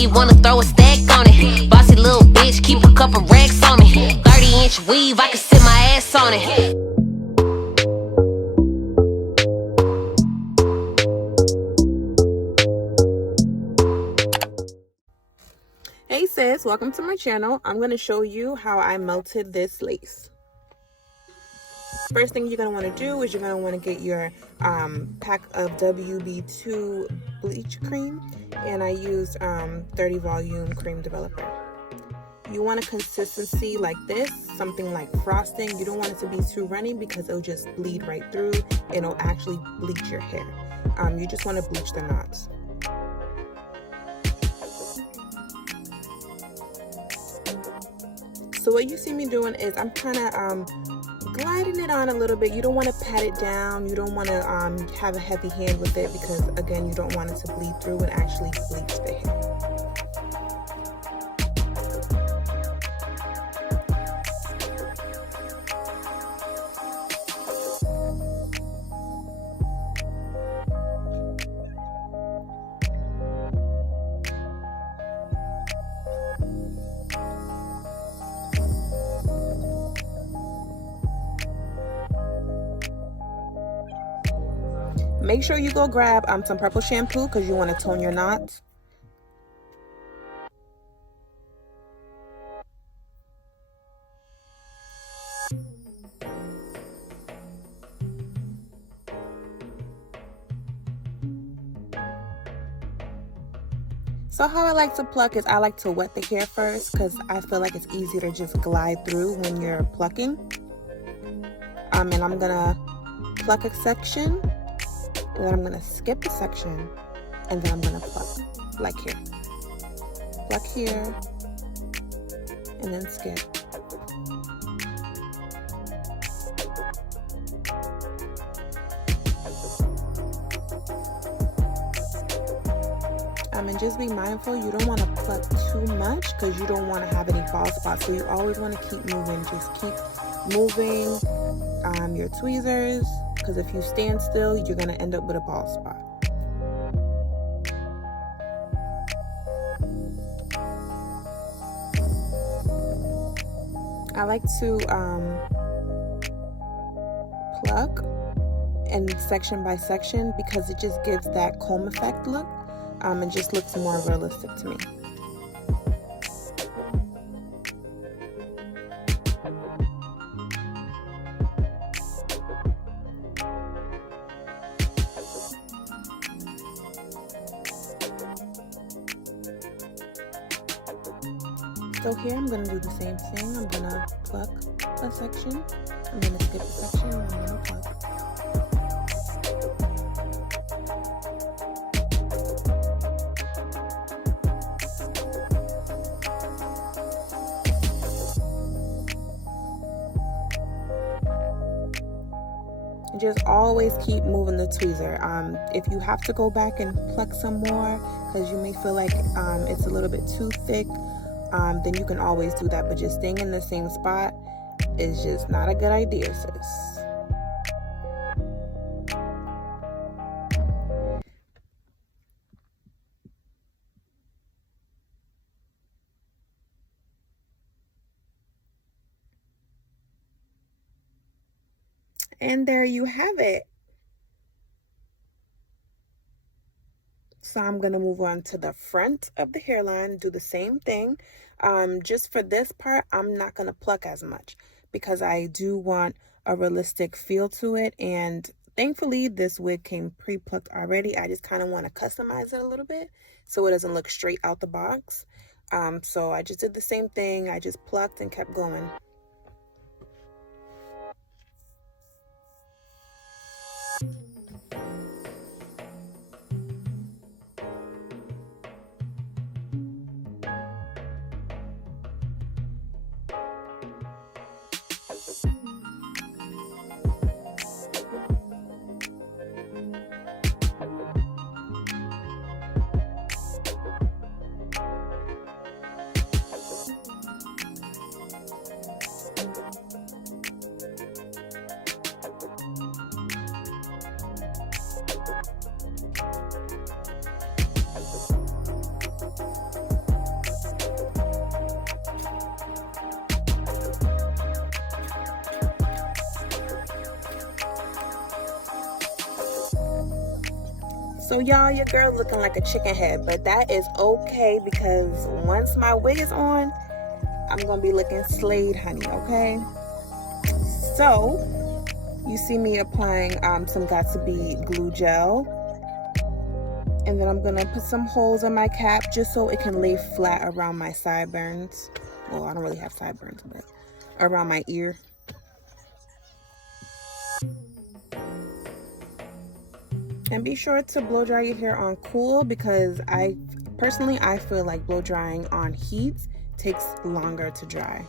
You wanna throw a stack on it. Bossy little bitch, keep a couple racks on me. 30-inch weave, I can sit my ass on it. Hey sis, welcome to my channel. I'm going to show you how I melted this lace. First thing you're going to want to do is you're going to want to get your pack of WB2 bleach cream, and I used 30 volume cream developer. You want a consistency like this, something like frosting. You don't want it to be too runny because it'll just bleed right through and it'll actually bleach your hair. You just want to bleach the knots. So what you see me doing is I'm kind of gliding it on a little bit. You don't want to pat it down. You don't want to have a heavy hand with it because, again, you don't want it to bleed through and actually bleach the hair. Make sure you go grab some purple shampoo because you want to tone your knots. So how I like to pluck is I like to wet the hair first because I feel like it's easier to just glide through when you're plucking. And I'm gonna pluck a section, and then I'm gonna skip a section, and then I'm gonna pluck, like here. Pluck here, and then skip. And just be mindful, you don't want to pluck too much because you don't want to have any bald spots. So you always want to keep moving. Just keep moving your tweezers, because if you stand still, you're going to end up with a bald spot. I like to pluck and section by section because it just gives that comb effect look. It just looks more realistic to me. So here I'm going to do the same thing. I'm going to pluck a section, I'm going to skip a section, and I'm going to pluck. Just always keep moving the tweezer. If you have to go back and pluck some more because you may feel like it's a little bit too thick, then you can always do that, but just staying in the same spot is just not a good idea, sis. And there you have it. So I'm going to move on to the front of the hairline, do the same thing. Just for this part, I'm not going to pluck as much because I do want a realistic feel to it. And thankfully, this wig came pre-plucked already. I just kind of want to customize it a little bit so it doesn't look straight out the box. So I just did the same thing. I just plucked and kept going. So y'all, your girl looking like a chicken head, but that is okay because once my wig is on, I'm gonna be looking slayed, honey, okay? So, you see me applying some Got2b glue gel. And then I'm gonna put some holes in my cap just so it can lay flat around my sideburns. Well, I don't really have sideburns, but around my ear. And be sure to blow dry your hair on cool because I feel like blow drying on heat takes longer to dry.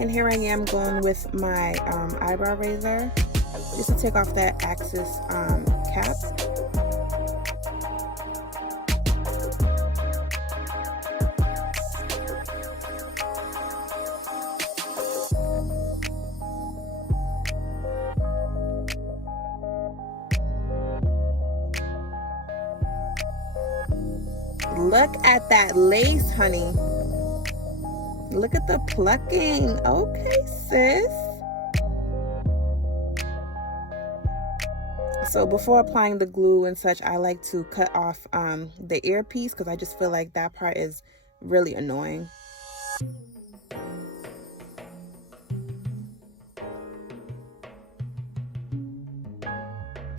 And here I am going with my eyebrow razor just to take off that axis cap. Look at that lace, honey. Look at the plucking. Okay, sis. So before applying the glue and such, I like to cut off the earpiece because I just feel like that part is really annoying.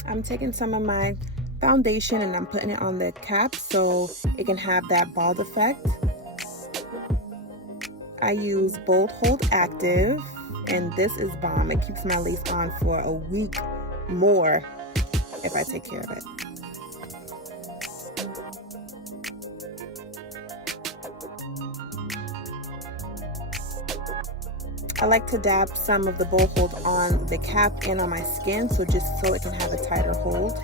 I'm taking some of my foundation and I'm putting it on the cap so it can have that bald effect. I use Bold Hold Active, and this is bomb. It keeps my lace on for a week more if I take care of it. I like to dab some of the Bold Hold on the cap and on my skin, so it can have a tighter hold.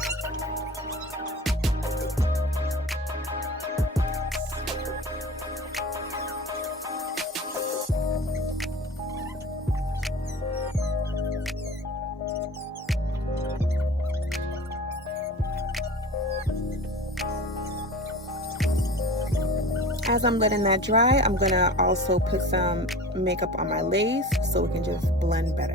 As I'm letting that dry, I'm gonna also put some makeup on my lace so it can just blend better.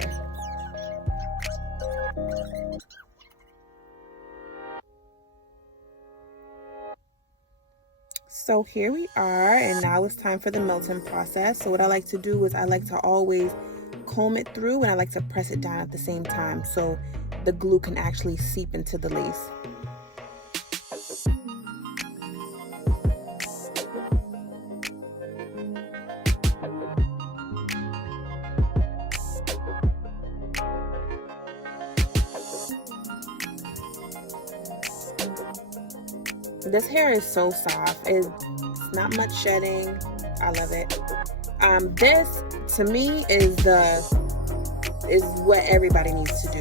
So here we are, and now it's time for the melting process. So what I like to do is I like to always comb it through and I like to press it down at the same time so the glue can actually seep into the lace. This hair is so soft. It's not much shedding. I love it. This to me is what everybody needs to do.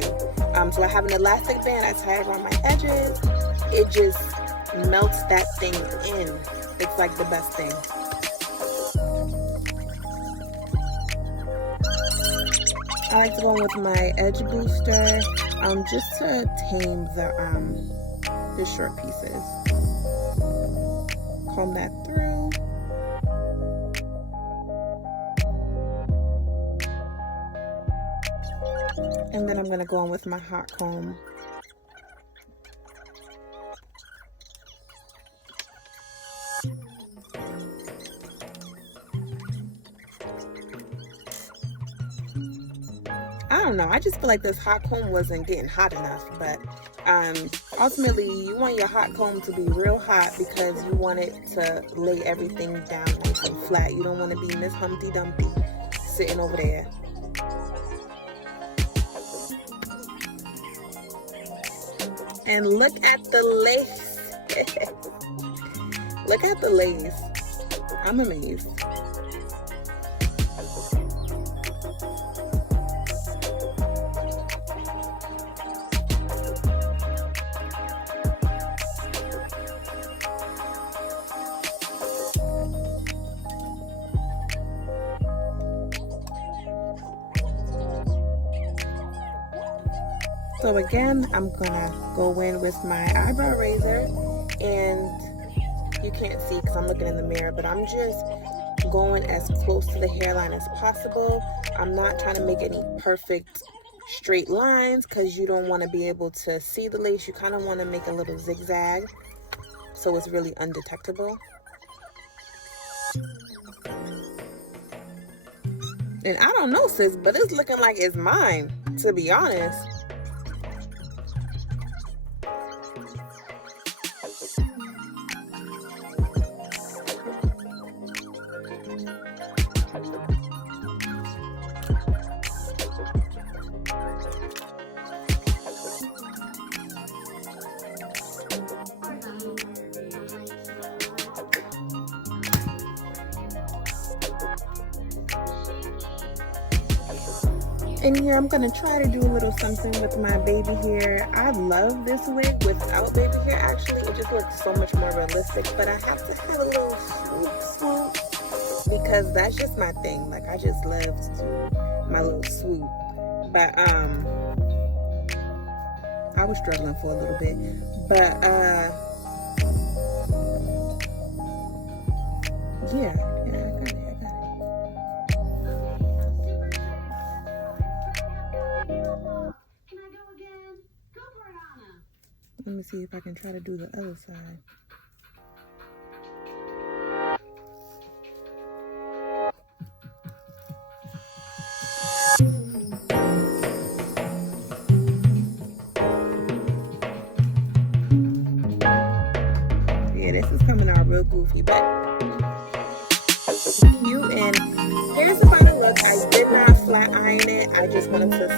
So I have an elastic band. I tie it around my edges. It just melts that thing in. It's like the best thing. I like to go with my edge booster, just to tame the short pieces. Comb that through. And then I'm going to go in with my hot comb. I don't know, I just feel like this hot comb wasn't getting hot enough, but ultimately you want your hot comb to be real hot because you want it to lay everything down nice and flat. You don't want to be Miss Humpty Dumpty sitting over there. And look at the lace. Look at the lace. I'm amazed. So again, I'm gonna go in with my eyebrow razor, and you can't see because I'm looking in the mirror, but I'm just going as close to the hairline as possible. I'm not trying to make any perfect straight lines because you don't want to be able to see the lace. You kind of want to make a little zigzag so it's really undetectable. And I don't know, sis, but it's looking like it's mine, to be honest. And here I'm gonna try to do a little something with my baby hair. I love this wig without baby hair. Actually, it just looks so much more realistic, but I have to have a little swoop because that's just my thing. Like, I just love to do my little swoop. But I was struggling for a little bit, but yeah, I got it. Let me see if I can try to do the other side. Yeah, this is coming out real goofy, but cute. And here's the final look. I did not flat iron it. I just wanted to